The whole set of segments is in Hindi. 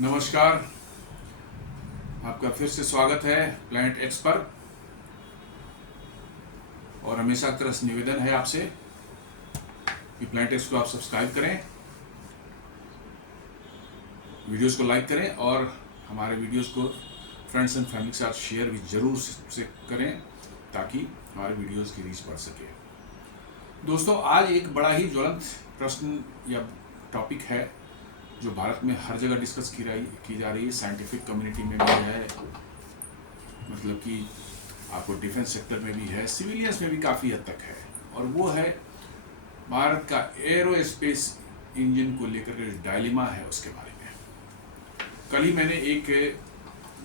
नमस्कार। आपका फिर से स्वागत है प्लैनेट एक्स पर। और हमेशा की तरह से निवेदन है आपसे कि प्लैनेट एक्स को आप सब्सक्राइब करें, वीडियोस को लाइक करें और हमारे वीडियोस को फ्रेंड्स एंड फैमिली के साथ शेयर भी जरूर से करें ताकि हमारे वीडियोस की रीच बढ़ सके। दोस्तों, आज एक बड़ा ही ज्वलंत प्रश्न या टॉपिक है जो भारत में हर जगह डिस्कस की जा रही है, साइंटिफिक कम्युनिटी में भी है, मतलब कि आपको डिफेंस सेक्टर में भी है, सिविलियंस में भी काफ़ी हद तक है। और वो है भारत का एरोस्पेस इंजन को लेकर के डायलिमा है, उसके बारे में। कल ही मैंने एक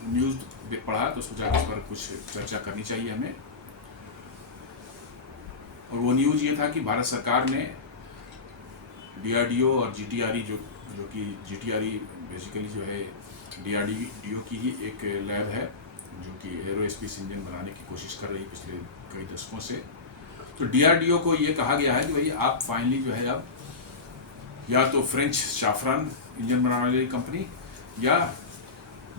न्यूज़ पढ़ा तो सोचा इस पर कुछ चर्चा करनी चाहिए हमें। और वो न्यूज़ ये था कि भारत सरकार ने डीआरडीओ और जीटीआरई जो कि जीटीआरई बेसिकली जो है डीआरडीओ की ही एक लैब है जो कि एरोस्पेस इंजन बनाने की कोशिश कर रही है पिछले कई दशकों से। तो डीआरडीओ को ये कहा गया है कि भाई आप फाइनली जो है अब या तो फ्रेंच साफरान इंजन बनाने वाली कंपनी या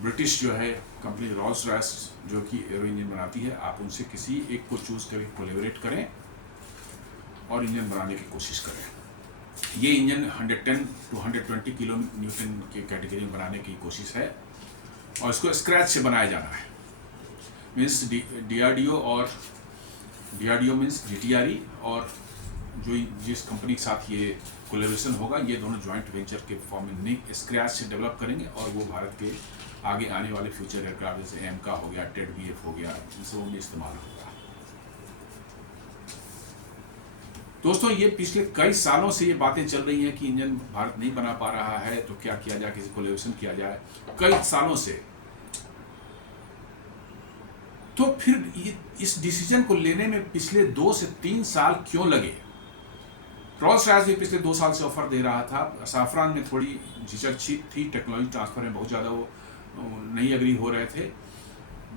ब्रिटिश जो है कंपनी रॉल्स रॉयस जो कि एरो इंजन बनाती है, आप उनसे किसी एक को चूज़ करके कोलैबोरेट करें और इंजन बनाने की कोशिश करें। ये इंजन 110 to 120 किलो न्यूटन के कैटेगरी में बनाने की कोशिश है और इसको स्क्रैच से बनाया जाना है। मीन्स डीआरडीओ और डीआरडीओ मीन्स जीटीआरई और जो जिस कंपनी के साथ ये कोलैबोरेशन होगा, ये दोनों जॉइंट वेंचर के फॉर्म में स्क्रैच से डेवलप करेंगे और वो भारत के आगे आने वाले फ्यूचर एयरक्राफ्ट जैसे एमका हो गया, टेड-बीएफ हो गया, इन सबों में इस्तेमाल होगा। दोस्तों, ये पिछले कई सालों से ये बातें चल रही हैं कि इंजन भारत नहीं बना पा रहा है तो क्या किया जाए, किसी कोलैबोरेशन किया जाए, कई सालों से। तो फिर इस डिसीजन को लेने में पिछले 2 से 3 साल क्यों लगे? रॉल्स रॉयस भी पिछले 2 साल से ऑफर दे रहा था। साफरान में थोड़ी झिझक थी, टेक्नोलॉजी ट्रांसफर में बहुत ज़्यादा वो नहीं एग्री हो रहे थे।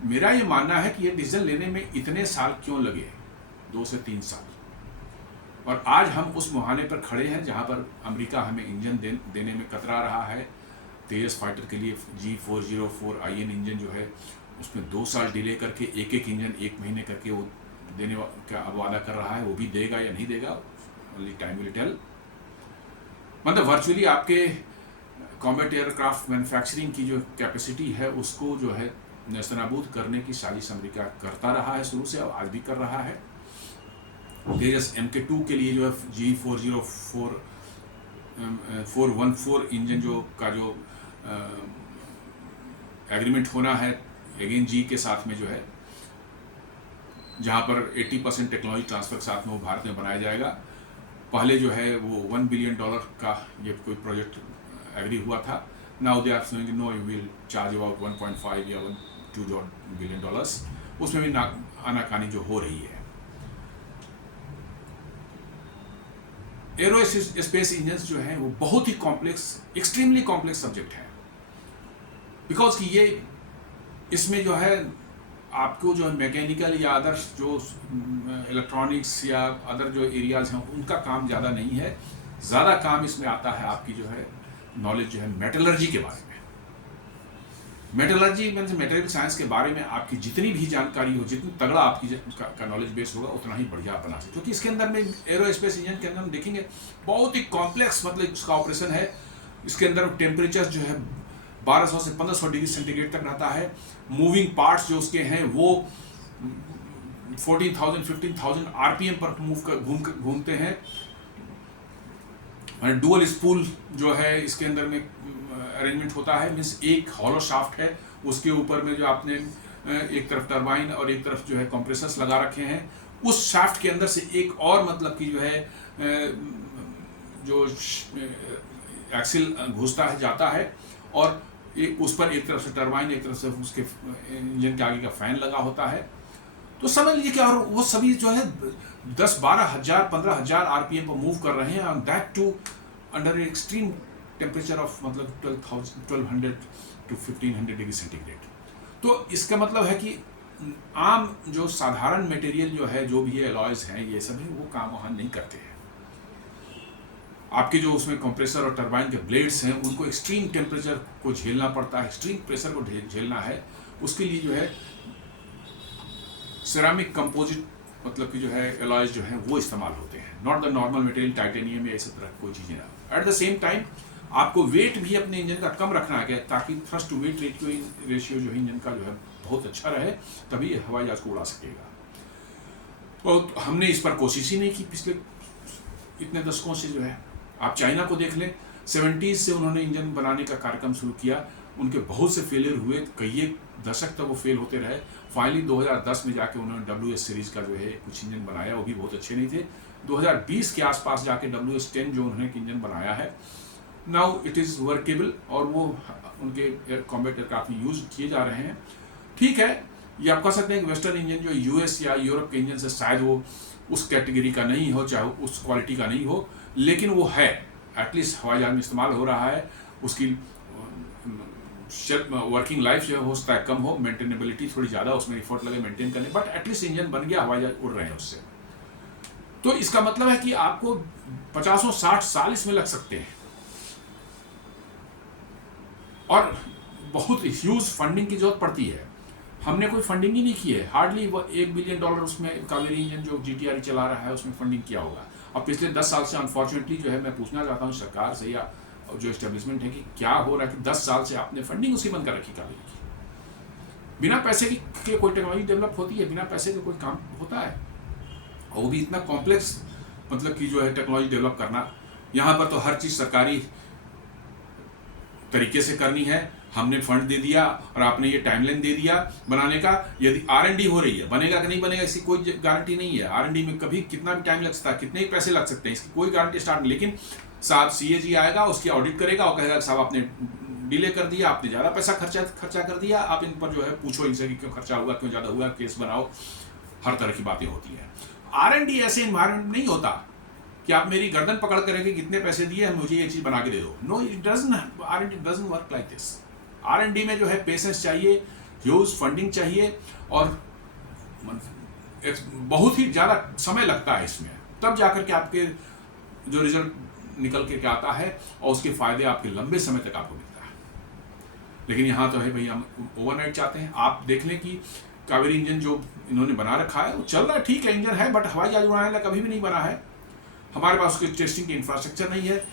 मेरा ये मानना है कि ये डिसीजन लेने में इतने साल क्यों लगे, 2 से 3 साल। और आज हम उस मुहाने पर खड़े हैं जहां पर अमेरिका हमें इंजन देने में कतरा रहा है। तेजस फाइटर के लिए G404IN इंजन जो है उसमें 2 साल डिले करके एक इंजन 1 महीने करके वो देने का वादा कर रहा है। वो भी देगा या नहीं देगा, ओनली टाइम विल टेल। मतलब वर्चुअली आपके कॉम्बैट एयरक्राफ्ट मैन्युफैक्चरिंग की जो कैपेसिटी है उसको जो है नेस्तनाबूद करने की साजिश अमेरिका करता रहा है शुरू से, और आज भी कर रहा है। तेजस MK2 के लिए जो है G414 इंजन जो एग्रीमेंट होना है अगेन जी के साथ में, जो है जहां पर 80% टेक्नोलॉजी ट्रांसफर के साथ में वो भारत में बनाया जाएगा। पहले जो है वो $1 बिलियन का ये कोई प्रोजेक्ट एग्री हुआ था। Now they are saying no, you will charge about 1.5 या 2 बिलियन डॉलर्स। उसमें भी आनाकानी जो हो रही है। एरोस्पेस इंजन्स जो हैं वो बहुत ही कॉम्प्लेक्स, एक्सट्रीमली कॉम्प्लेक्स सब्जेक्ट है। बिकॉज कि ये इसमें जो है आपको जो मैकेनिकल या अदर जो इलेक्ट्रॉनिक्स या अदर जो एरियाज हैं उनका काम ज़्यादा नहीं है। ज़्यादा काम इसमें आता है आपकी जो है नॉलेज जो है मेटलर्जी के बारे में। मेटलर्जी मीन्स मटेरियल साइंस के बारे में आपकी जितनी भी जानकारी हो, जितनी तगड़ा आपकी का नॉलेज बेस होगा, उतना ही बढ़िया आप बना सकते। क्योंकि इसके अंदर में एरोस्पेस इंजन के अंदर हम देखेंगे बहुत ही कॉम्प्लेक्स मतलब इसका ऑपरेशन है। इसके अंदर टेम्परेचर जो है 1200 से 1500 डिग्री सेंटीग्रेड तक रहता है। मूविंग पार्ट्स जो उसके हैं वो 14,000-15,000 RPM पर घूमते हैं। डुअल स्पूल जो है इसके अंदर में अरेंजमेंट होता है। मीन्स एक हॉलो शाफ्ट है, उसके ऊपर में जो आपने एक तरफ टरबाइन और एक तरफ जो है कंप्रेसर्स लगा रखे हैं। उस शाफ्ट के अंदर से एक और मतलब कि जो है जो एक्सिल घुसता है जाता है और उस पर एक तरफ से टरबाइन, एक तरफ से उसके इंजन के आगे का फैन लगा होता है। तो समझ लीजिए कि और वो सभी जो है 10-12 हज़ार 15,000 RPM पर मूव कर रहे हैं, और that too under extreme temperature of मतलब 1200 to 1500 डिग्री सेंटीग्रेड। तो इसका मतलब है कि आम जो साधारण मटेरियल जो है, जो भी ये अलॉयज हैं, ये सभी वो काम वहाँ नहीं करते हैं। आपके जो उसमें कंप्रेसर और टरबाइन के ब्लेड्स हैं उनको एक्सट्रीम टेम्परेचर को झेलना पड़ता है, एक्सट्रीम प्रेशर को झेलना है। उसके लिए जो है सिरामिक कंपोजिट मतलब कि जो है एलॉयज जो हैं वो इस्तेमाल होते हैं, not the normal material titanium या इस तरह कोई चीज़ें ना। एट द सेम टाइम आपको वेट भी अपने इंजन का कम रखना है ताकि थ्रस्ट टू वेट रेशियो जो है इंजन का जो है बहुत अच्छा रहे, तभी हवाई जहाज को उड़ा सकेगा। और हमने इस पर कोशिश ही नहीं की पिछले इतने दशकों से। जो है आप चाइना को देख लें, 70s से उन्होंने इंजन बनाने का कार्यक्रम शुरू किया, उनके बहुत से फेलियर हुए, कई दशक तक वो फेल होते रहे। फाइनली 2010 में जाके उन्होंने WS सीरीज़ का जो है कुछ इंजन बनाया, वो भी बहुत अच्छे नहीं थे। 2020 के आसपास जाके WS10 जो उन्होंने इंजन बनाया है, नाउ इट इज़ वर्केबल और वो उनके कॉम्बैट एयरक्राफ्ट में यूज़ किए जा रहे हैं। ठीक है, ये आप कह सकते हैं कि वेस्टर्न इंजन जो US या यूरोप के इंजन से शायद वो उस कैटेगरी का नहीं हो, चाहे उस क्वालिटी का नहीं हो, लेकिन वो है, एटलीस्ट हवाई जहाज में इस्तेमाल हो रहा है। उसकी वर्किंग लाइफ जो है हो सकता है कम हो, मेंटेनेबिलिटी थोड़ी ज़्यादा, उसमें एफर्ट लगे मेंटेन करने, बट एटलीस्ट इंजन बन गया, हवाई जहाज उड़ रहे हैं उससे। तो इसका मतलब है कि आपको 50-60 साल इसमें लग सकते हैं और बहुत ह्यूज फंडिंग की जरूरत पड़ती है। हमने कोई फंडिंग ही नहीं की है, हार्डली वो $1 बिलियन उसमें कावेरी इंजन जो GTRE चला रहा है उसमें फंडिंग किया होगा। और पिछले 10 साल से अनफॉर्चुनेटली जो है मैं पूछना चाहता हूँ सरकार से या जो एस्टेब्लिशमेंट है कि क्या हो रहा है कि 10 साल से आपने फंडिंग उसी बंद कर रखी कावेरी की। बिना पैसे के कोई टेक्नोलॉजी डेवलप होती है, बिना पैसे के कोई काम होता है, और वो भी इतना कॉम्प्लेक्स मतलब कि जो है टेक्नोलॉजी डेवलप करना। यहाँ पर तो हर चीज़ सरकारी तरीके से करनी है, हमने फंड दे दिया और आपने ये टाइमलाइन दे दिया बनाने का। यदि R&D हो रही है, बनेगा कि नहीं बनेगा इसकी कोई गारंटी नहीं है। R&D में कभी कितना भी टाइम लग सकता है, कितने ही पैसे लग सकते हैं, इसकी कोई गारंटी स्टार्ट नहीं। लेकिन साहब CAG आएगा, उसकी ऑडिट करेगा और कहेगा साहब आपने डिले कर दिया, आपने ज़्यादा पैसा खर्चा कर दिया, आप इन पर जो है पूछो इनसे कि क्यों खर्चा हुआ, क्यों ज़्यादा हुआ, केस बनाओ, हर तरह की बातें होती हैं। R&D ऐसे इन्वायरमेंट नहीं होता कि आप मेरी गर्दन पकड़ करेंगे कितने पैसे दिए, मुझे ये चीज़ बना के दे दो। No, it doesn't, R&D doesn't work like this. R&D में जो है पेशेंस चाहिए, ह्यूज फंडिंग चाहिए और बहुत ही ज़्यादा समय लगता है इसमें, तब जाकर के आपके जो रिजल्ट निकल के आता है और उसके फ़ायदे आपके लंबे समय तक आपको मिलता है। लेकिन यहाँ तो है भाई, हम ओवरनाइट चाहते हैं। आप देख लें कि कावेरी इंजन जो इन्होंने बना रखा है वो चल रहा है, ठीक है इंजन है, बट हवाई जहाज उड़ाने वाला कभी भी नहीं बना है। हमारे पास उसके टेस्टिंग की इंफ्रास्ट्रक्चर नहीं है।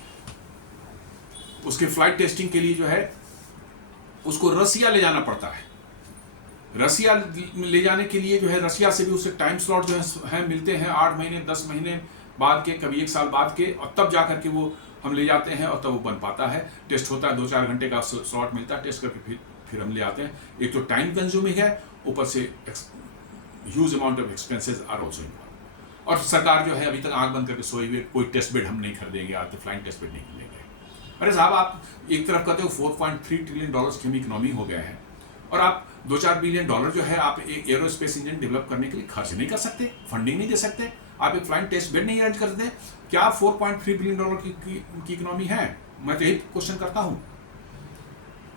उसके फ्लाइट टेस्टिंग के लिए जो है उसको रसिया ले जाना पड़ता है। रसिया ले जाने के लिए जो है रसिया से भी उसे टाइम स्लॉट जो है मिलते हैं 8 महीने 10 महीने बाद के, कभी 1 साल बाद के, और तब जाकर के वो हम ले जाते हैं और तब वो बन पाता है। टेस्ट होता है, 2-4 घंटे का स्लॉट मिलता है, टेस्ट करके फिर हम ले आते हैं। एक तो टाइम कंज्यूमिंग है, ऊपर से huge amount of expenses are also involve. और सरकार जो है अभी तक आंख बंद करके सोई हुई, कोई टेस्ट बेड हम नहीं खरीदेंगे, आज तो फ्लाइंग टेस्ट बेड नहीं खरीदेंगे। अरे साहब, आप एक तरफ कहते हो $4.3 ट्रिलियन की हम इकोनॉमी हो गया है और आप $2-4 बिलियन जो है आप एक एरोस्पेस इंजन डेवलप करने के लिए खर्च नहीं कर सकते, फंडिंग नहीं दे सकते, आप एक फ्लाइंग टेस्ट बेड नहीं अरेंज कर सकते। क्या $4.3 बिलियन की इकोनॉमी है? मैं तो यही क्वेश्चन करता हूँ।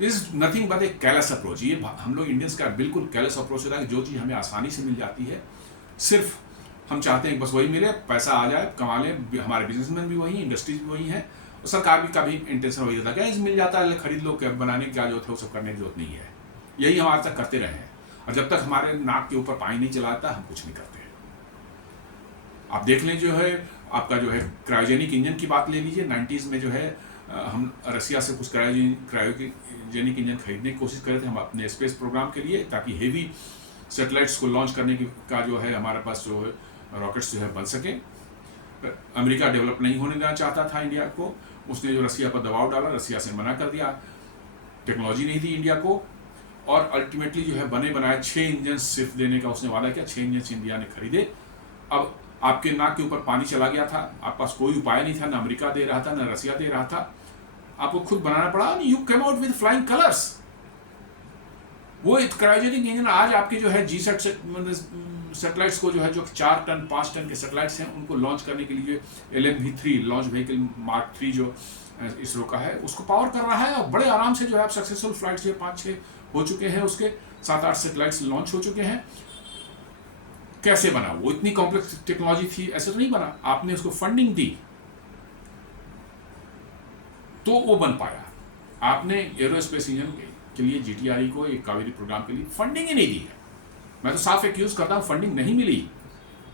Is nothing but A callus approach. ये हम लोग इंडियंस का बिल्कुल कैलस अप्रोच होता है कि जो चीज़ हमें आसानी से मिल जाती है, सिर्फ हम चाहते हैं बस वही मिले, पैसा आ जाए, कमा लें। हमारे बिजनेसमैन भी वही, इंडस्ट्रीज भी वही है, सरकार भी का भी इंटेंशन वही होता है, क्या मिल जाता है खरीद लो, क्या बनाने की क्या जरूरत है, वो सब करने की जरूरत नहीं है। यही हम आज तक करते रहे हैं और जब तक हमारे नाक के ऊपर पानी नहीं चलाता हम कुछ नहीं करते। आप देख लें जो है आपका जो है क्रायोजेनिक इंजन की बात ले लीजिए। 90s में जो है हम रसिया से कुछ क्रायोजेनिक इंजन खरीदने की कोशिश कर रहे थे हम अपने स्पेस प्रोग्राम के लिए, ताकि हेवी सैटेलाइट्स को लॉन्च करने का जो है हमारे पास जो रॉकेट्स जो है बन सके। अमेरिका डेवलप नहीं होने देना चाहता था इंडिया को, उसने जो रसिया पर दबाव डाला, रसिया से मना कर दिया, टेक्नोलॉजी नहीं दी इंडिया को, और अल्टीमेटली जो है बने बनाए 6 इंजन सिर्फ देने का उसने वादा किया। 6 इंजन इंडिया ने खरीदे। अब आपके नाक के ऊपर पानी चला गया था, आपके पास कोई उपाय नहीं था, ना अमेरिका दे रहा था ना रसिया दे रहा था, आपको खुद बनाना पड़ा। You came out with flying colours. वो क्रायोजेनिक इंजन आज आपके जो है जीसैट सैटेलाइट्स को जो है जो 4 टन 5 टन के सैटेलाइट्स हैं उनको लॉन्च करने के लिए LMV3 लॉन्च व्हीकल मार्क 3 जो इसरो का है उसको पावर कर रहा है, और बड़े आराम से जो है आप सक्सेसफुल फ्लाइट्स जो 5-6 हो चुके हैं, उसके 7-8 सैटेलाइट्स लॉन्च हो चुके हैं। कैसे बना? वो इतनी कॉम्प्लेक्स टेक्नोलॉजी थी ऐसे तो नहीं बना, आपने उसको फंडिंग दी। तो वो बन पाया। आपने एरोस्पेस इंजन के लिए GTRE को एक कावेरी प्रोग्राम के लिए फंडिंग ही नहीं दी है। मैं तो साफ एक्यूज करता हूँ, फंडिंग नहीं मिली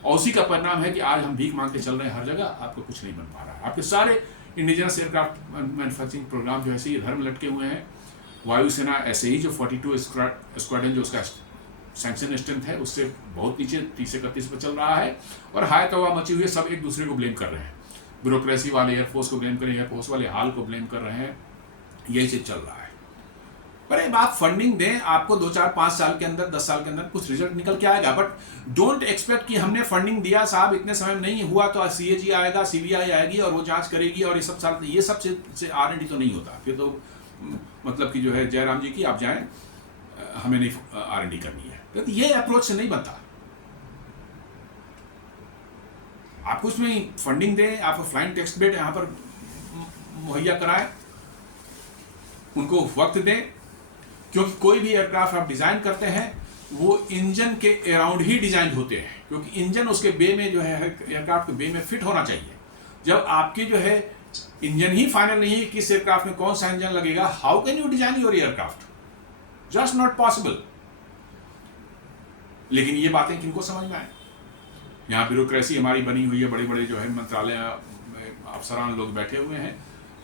और उसी का परिणाम है कि आज हम भीख मांगते चल रहे हैं हर जगह, आपको कुछ नहीं बन पा रहा है। आपके सारे इंडिजिनस एयरक्राफ्ट मैन्युफैक्चरिंग प्रोग्राम जो ऐसे ही धर्म लटके हुए हैं। वायुसेना ऐसे ही जो 42 स्क्वाड्रन जो उसका सैंक्शन स्ट्रेंथ है उससे बहुत नीचे 30-31 पर चल रहा है और हाय तवा मची हुई, सब एक दूसरे को ब्लेम कर रहे हैं। ब्यूरोक्रेसी वाले एयरफोर्स को ब्लेम कर रहे हैं, एयरफोर्स वाले हाल को ब्लेम कर रहे हैं, यही चीज चल रहा है। पर एक आप फंडिंग दें, आपको 2-4-5 साल के अंदर 10 साल के अंदर कुछ रिजल्ट निकल के आएगा। बट डोंट एक्सपेक्ट कि हमने फंडिंग दिया साहब, इतने समय में नहीं हुआ तो CAG आएगा, CBI आएगी और वो जांच करेगी और ये सब से R&D तो नहीं होता। फिर तो मतलब कि जो है जयराम जी की आप जाएं, हमें नहीं R&D करनी है, तो ये अप्रोच से नहीं बनता। आप उसमें फंडिंग दें, आप फ्लाइंग टेस्ट बेड यहाँ पर मुहैया कराएं, उनको वक्त दें, क्योंकि कोई भी एयरक्राफ्ट आप डिज़ाइन करते हैं वो इंजन के अराउंड ही डिज़ाइन होते हैं, क्योंकि इंजन उसके बे में जो है एयरक्राफ्ट के बे में फिट होना चाहिए। जब आपके जो है इंजन ही फाइनल नहीं है किस एयरक्राफ्ट में कौन सा इंजन लगेगा, how can you design your aircraft? Just not possible. लेकिन ये बातें किनको समझ में आए? यहाँ ब्यूरोक्रेसी हमारी बनी हुई है, बड़े बड़े जो है मंत्रालय अफसरान लोग बैठे हुए हैं,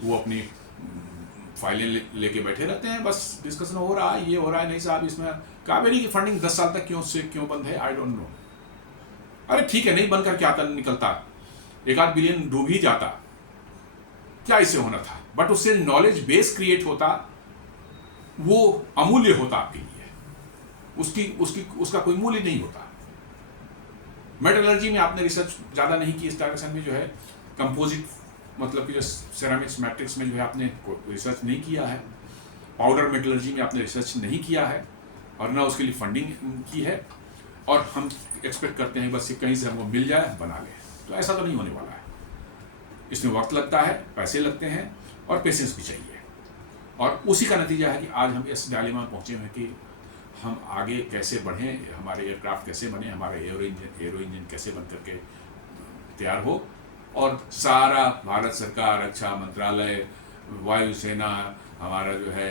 वो अपनी फाइलें लेके बैठे रहते हैं, बस डिस्कशन हो रहा है, ये हो रहा है, नहीं साहब इसमें कावेरी की फंडिंग 10 साल तक क्यों बंद है, आई डोंट नो। अरे ठीक है, नहीं बनकर क्या निकलता, 1-8 बिलियन डूब ही जाता, क्या इससे होना था? बट उससे नॉलेज बेस क्रिएट होता, वो अमूल्य होता आपके लिए, उसका कोई मूल्य नहीं होता। मेटलर्जी में आपने रिसर्च ज़्यादा नहीं की, इस डायरेक्शन में जो है कंपोजिट मतलब कि जो सेरामिक्स मैट्रिक्स में जो है आपने रिसर्च नहीं किया है, पाउडर मेटलर्जी में आपने रिसर्च नहीं किया है और ना उसके लिए फंडिंग की है, और हम एक्सपेक्ट करते हैं बस ये कहीं से हमको मिल जाए बना लें, तो ऐसा तो नहीं होने वाला है। इसमें वक्त लगता है, पैसे लगते हैं और पेशेंस भी चाहिए, और उसी का नतीजा है कि आज हम इस डायलेमा में पहुँचे हैं कि हम आगे कैसे बढ़ें, हमारे एयरक्राफ्ट कैसे बने, हमारे एरो इंजन कैसे बन करके तैयार हो, और सारा भारत सरकार, रक्षा मंत्रालय, वायुसेना, हमारा जो है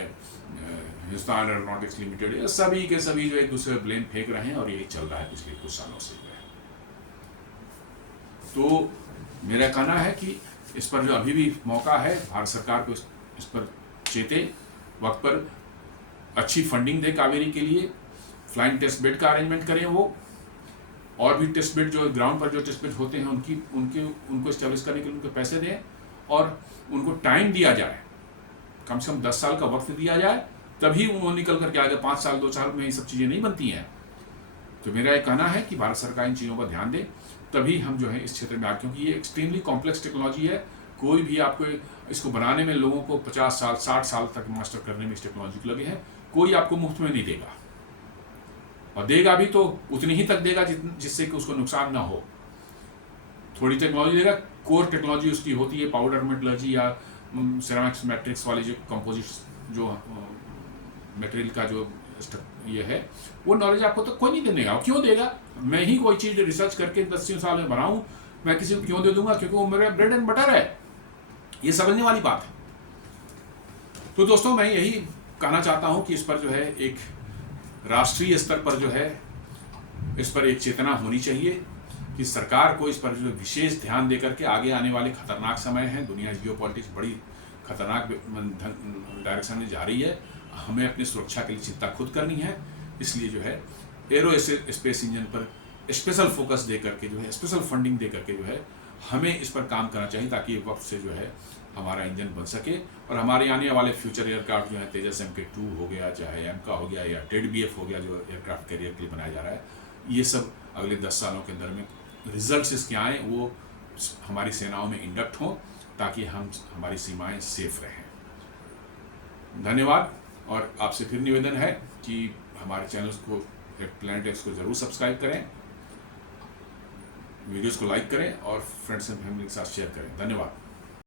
हिंदुस्तान एरोनॉटिक्स लिमिटेड, ये सभी के सभी जो एक दूसरे पर ब्लेम फेंक रहे हैं और यही चल रहा है पिछले कुछ सालों से। तो मेरा कहना है कि इस पर जो अभी भी मौका है, भारत सरकार को इस पर चेते, वक्त पर अच्छी फंडिंग दे कावेरी के लिए, फ्लाइंग टेस्ट बेड का अरेंजमेंट करें वो, और भी टेस्ट बेड जो ग्राउंड पर जो टेस्ट बेड होते हैं उनको इस्टेब्लिश करने के लिए उनको पैसे दें और उनको टाइम दिया जाए, कम से कम 10 साल का वक्त दिया जाए, तभी वो निकल करके आगे 5 साल 2 साल में ये सब चीज़ें नहीं बनती हैं। तो मेरा ये कहना है कि भारत सरकार इन चीज़ों पर ध्यान दे, तभी हम जो है इस क्षेत्र में आगे, क्योंकि ये एक्सट्रीमली कॉम्प्लेक्स टेक्नोलॉजी है, कोई भी आपको इसको बनाने में लोगों को 50 साल 60 साल तक मास्टर करने में इस टेक्नोलॉजी को लगे हैं, कोई आपको मुफ्त में नहीं देगा, और देगा भी तो उतनी ही तक देगा जिससे कि उसको नुकसान ना हो। थोड़ी टेक्नोलॉजी देगा, कोर टेक्नोलॉजी उसकी होती है पाउडर मेटलर्जी या सेरामिक्स मैट्रिक्स वाली जो कंपोजिट जो मटेरियल का जो ये है, वो नॉलेज आपको तो कोई नहीं देने का। क्यों देगा? मैं ही कोई चीज़ रिसर्च करके 10 साल में बनाऊं, मैं किसी को क्यों दे दूंगा? क्योंकि वो मेरा ब्रेड एंड बटर है, ये समझने वाली बात है। तो दोस्तों, मैं यही कहना चाहता हूं कि इस पर जो है एक राष्ट्रीय स्तर पर जो है इस पर एक चेतना होनी चाहिए कि सरकार को इस पर जो विशेष ध्यान देकर के आगे आने वाले खतरनाक समय हैं, दुनिया जियोपॉलिटिक्स बड़ी खतरनाक डायरेक्शन में जा रही है, हमें अपनी सुरक्षा के लिए चिंता खुद करनी है। इसलिए जो है एरो स्पेस इंजन पर स्पेशल फोकस दे करके जो है, स्पेशल फंडिंग दे करके जो है हमें इस पर काम करना चाहिए, ताकि वक्त से जो है हमारा इंजन बन सके और हमारे आने वाले फ्यूचर एयरक्राफ्ट जो है तेजस MK2 हो गया, चाहे एमका हो गया या TED-BF हो गया, जो एयरक्राफ्ट कैरियर के लिए बनाया जा रहा है, ये सब अगले 10 सालों के अंदर में रिजल्ट्स इसके आएँ, वो हमारी सेनाओं में इंडक्ट हों, ताकि हमारी सीमाएं सेफ रहें। धन्यवाद। और आपसे फिर निवेदन है कि हमारे चैनल्स को प्लैनेट एक्स को ज़रूर सब्सक्राइब करें, वीडियोस को लाइक करें और फ्रेंड्स एंड फैमिली के साथ शेयर करें। धन्यवाद।